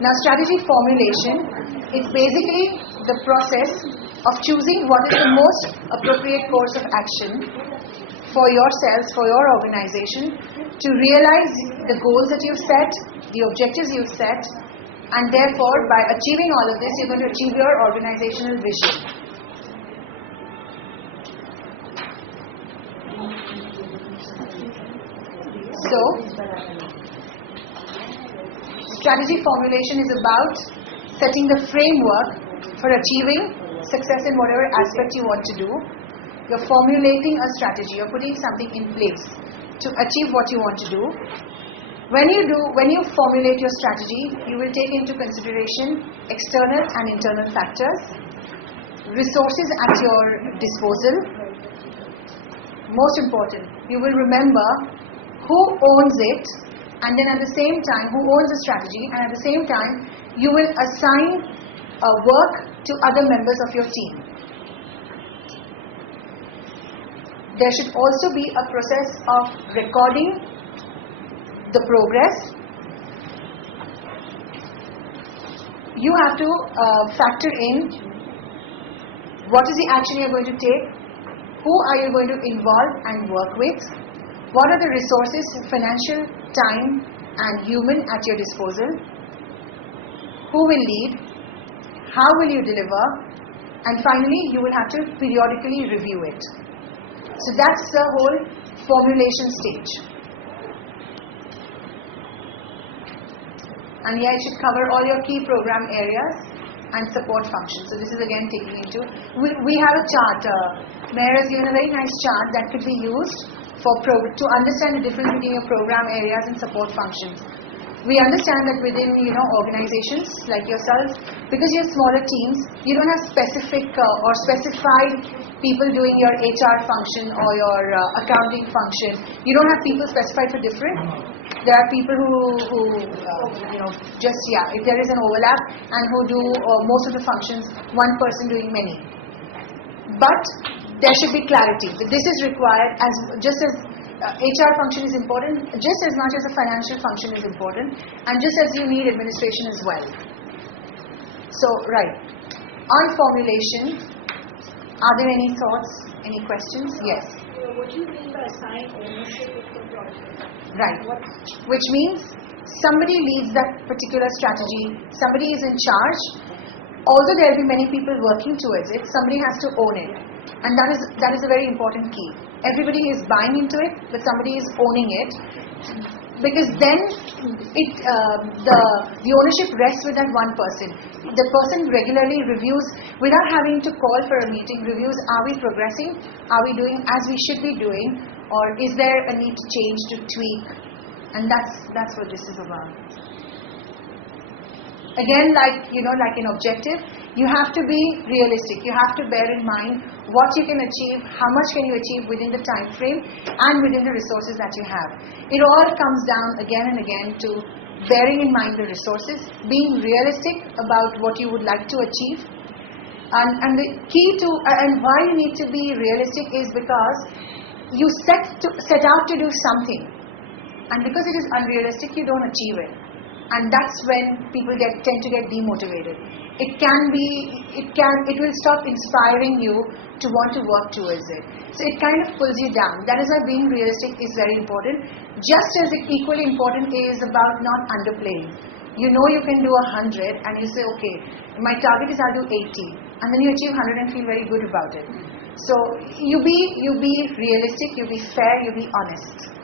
Now, strategy formulation is basically the process of choosing what is the most appropriate course of action for yourselves, for your organization, to realize the goals that you've set, the objectives you've set, and therefore, by achieving all of this, you're going to achieve your organizational vision. So, strategy formulation is about setting the framework for achieving success in whatever aspect you want to do. You're formulating a strategy, you're putting something in place to achieve what you want to do. When you formulate your strategy, you will take into consideration external and internal factors, resources at your disposal. Most important, you will remember who owns it, and then at the same time, who owns the strategy, and at the same time, you will assign work to other members of your team. There should also be a process of recording the progress. You have to factor in what is the action you're going to take, who are you going to involve and work with, what are the resources, financial, time and human at your disposal, who will lead, how will you deliver, and finally you will have to periodically review it. So that's the whole formulation stage. And here it should cover all your key program areas and support functions. So this is again taking into, we have a chart, Mayor has given a very nice chart that could be used for to understand the difference between your program areas and support functions. We understand that within organizations like yourselves, because you're smaller teams, you don't have specific or specified people doing your HR function or your accounting function. You don't have people specified for different. There are people who if there is an overlap and who do most of the functions, one person doing many. But there should be clarity. This is required just as HR function is important, just as much as a financial function is important, and just as you need administration as well. So, right. On formulation, are there any thoughts, any questions? Yes. What do you mean by assign ownership of the project? Right. Which means somebody leads that particular strategy, somebody is in charge. Although there will be many people working towards it, somebody has to own it. And that is a very important key. Everybody is buying into it, but somebody is owning it. Because then the ownership rests with that one person. The person regularly reviews, without having to call for a meeting, reviews, are we progressing? Are we doing as we should be doing? Or is there a need to change, to tweak? And that's what this is about. Again, like an objective, you have to be realistic. You have to bear in mind what you can achieve, how much can you achieve within the time frame and within the resources that you have. It all comes down again and again to bearing in mind the resources, being realistic about what you would like to achieve. And the key to, and why you need to be realistic is because you set out to do something. And because it is unrealistic, you don't achieve it. And that's when people tend to get demotivated. It will stop inspiring you to want to work towards it. So it kind of pulls you down. That is why being realistic is very important. Just as equally important is about not underplaying. You know you can do 100 and you say, okay, my target is I'll do 80. And then you achieve 100 and feel very good about it. So you be realistic, you be fair, you be honest.